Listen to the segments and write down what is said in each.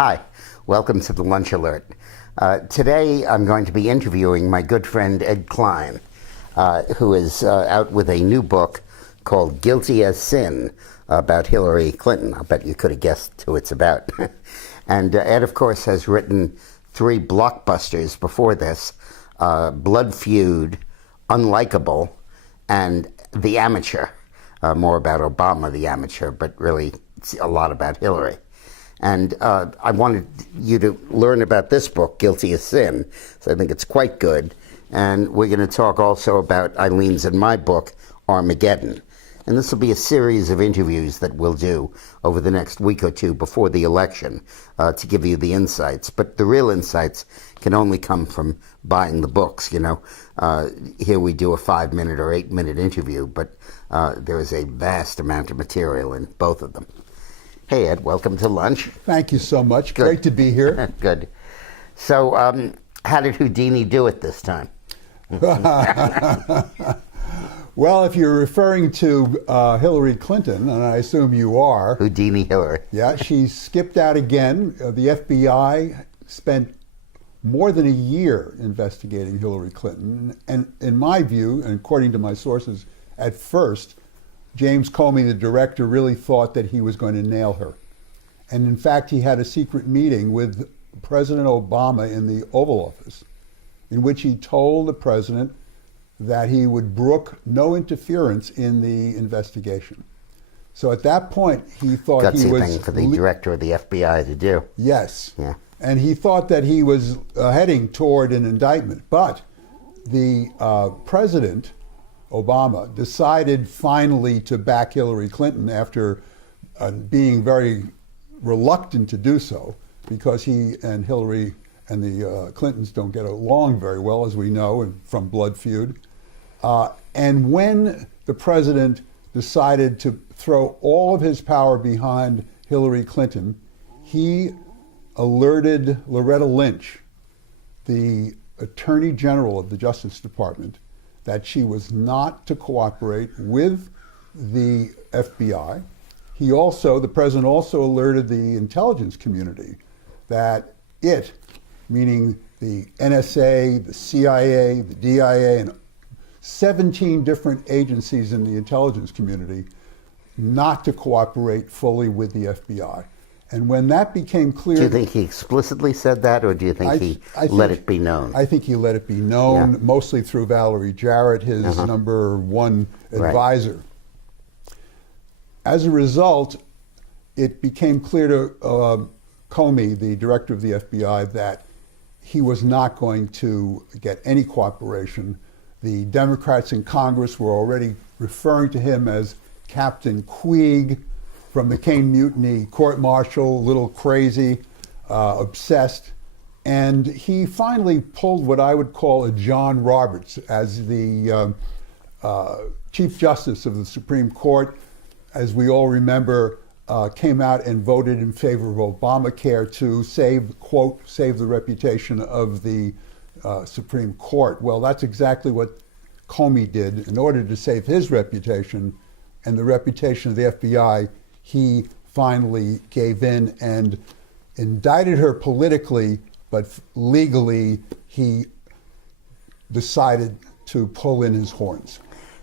Hi, welcome to the Lunch Alert. Today I'm going to be interviewing my good friend Ed Klein, who is out with a new book called Guilty as Sin about Hillary Clinton. I'll bet you could have guessed who it's about. And Ed, of course, has written three blockbusters before this, Blood Feud, Unlikable, and The Amateur. More about Obama, the amateur, but really a lot about Hillary. And I wanted you to learn about this book, Guilty as Sin. So I think it's quite good. And we're going to talk also about Eileen's and my book, Armageddon. And this will be a series of interviews that we'll do over the next week or two before the election to give you the insights. But the real insights can only come from buying the books, you know. Here we do a 5-minute or 8-minute interview, but there is a vast amount of material in both of them. Hey, Ed, welcome to lunch. Thank you so much. Good. Great to be here. Good. So, how did Houdini do it this time? Well, if you're referring to Hillary Clinton, and I assume you are. Houdini Hillary. Yeah, she skipped out again. The FBI spent more than a year investigating Hillary Clinton. And in my view, and according to my sources, at first, James Comey, the director, really thought that he was going to nail her. And in fact, he had a secret meeting with President Obama in the Oval Office, in which he told the president that he would brook no interference in the investigation. So at that point, he thought Gutsy he was... thing for the director of the FBI to do. Yes. Yeah. And he thought that he was heading toward an indictment. But the president, Obama, decided finally to back Hillary Clinton after being very reluctant to do so, because he and Hillary and the Clintons don't get along very well, as we know, and from Blood Feud. And when the president decided to throw all of his power behind Hillary Clinton, he alerted Loretta Lynch, the Attorney General of the Justice Department, that she was not to cooperate with the FBI. The president also alerted the intelligence community that it, meaning the NSA, the CIA, the DIA, and 17 different agencies in the intelligence community, not to cooperate fully with the FBI. And when that became clear... Do you think he explicitly said that, or do you think he let it be known? I think he let it be known, mostly through Valerie Jarrett, his number one advisor. Right. As a result, it became clear to Comey, the director of the FBI, that he was not going to get any cooperation. The Democrats in Congress were already referring to him as Captain Queeg from the Caine Mutiny court-martial, a little crazy, obsessed. And he finally pulled what I would call a John Roberts as the Chief Justice of the Supreme Court. As we all remember, came out and voted in favor of Obamacare to save the reputation of the Supreme Court. Well, that's exactly what Comey did. In order to save his reputation and the reputation of the FBI, he finally gave in and indicted her politically, but legally he decided to pull in his horns.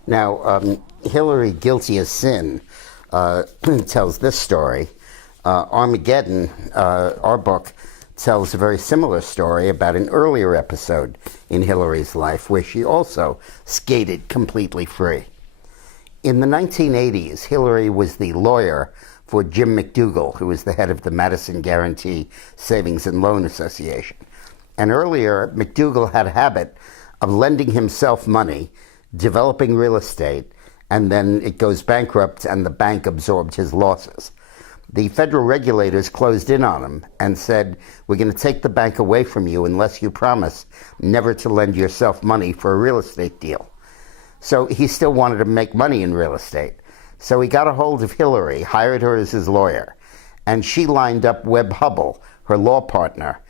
Now, Hillary, Guilty as Sin, tells this story. Armageddon, our book, tells a very similar story about an earlier episode in Hillary's life where she also skated completely free. In the 1980s, Hillary was the lawyer for Jim McDougal, who was the head of the Madison Guaranty Savings and Loan Association. And earlier, McDougal had a habit of lending himself money, developing real estate, and then it goes bankrupt and the bank absorbed his losses. The federal regulators closed in on him and said, we're going to take the bank away from you unless you promise never to lend yourself money for a real estate deal. So he still wanted to make money in real estate. So he got a hold of Hillary, hired her as his lawyer, and she lined up Webb Hubbell, her law partner,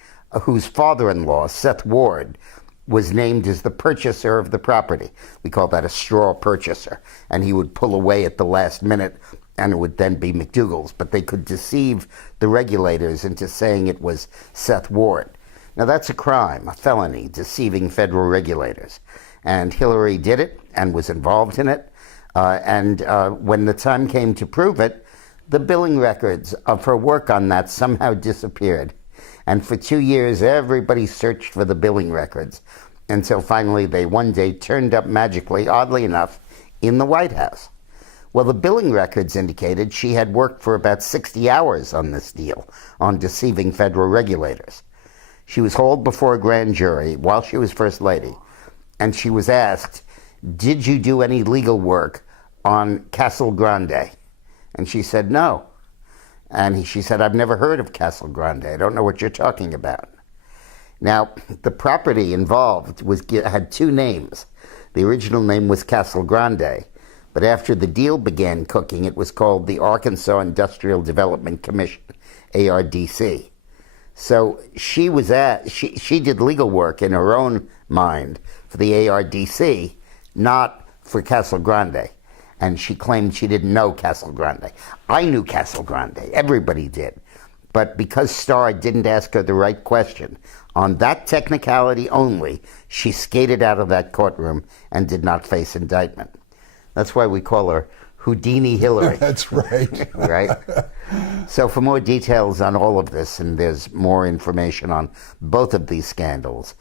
whose father-in-law, Seth Ward, was named as the purchaser of the property. We call that a straw purchaser. And he would pull away at the last minute and it would then be McDougal's, but they could deceive the regulators into saying it was Seth Ward. Now that's a crime, a felony, deceiving federal regulators. And Hillary did it and was involved in it. And when the time came to prove it, the billing records of her work on that somehow disappeared. And for 2 years, everybody searched for the billing records until finally they one day turned up magically, oddly enough, in the White House. Well, the billing records indicated she had worked for about 60 hours on this deal, on deceiving federal regulators. She was hauled before a grand jury while she was First Lady, and she was asked, "Did you do any legal work on Castle Grande?" And she said, "No." And she said, "I've never heard of Castle Grande. I don't know what you're talking about." Now, the property involved had two names. The original name was Castle Grande, but after the deal began cooking, it was called the Arkansas Industrial Development Commission, ARDC. So she did legal work in her own mind for the ARDC, not for Castle Grande. And she claimed she didn't know Castle Grande. I knew Castle Grande. Everybody did. But because Starr didn't ask her the right question, on that technicality only, she skated out of that courtroom and did not face indictment. That's why we call her Houdini Hillary. That's right. Right? So for more details on all of this, and there's more information on both of these scandals,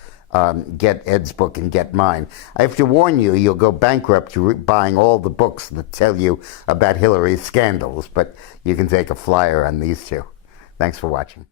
get Ed's book and get mine. I have to warn you, you'll go bankrupt buying all the books that tell you about Hillary's scandals, but you can take a flyer on these two. Thanks for watching.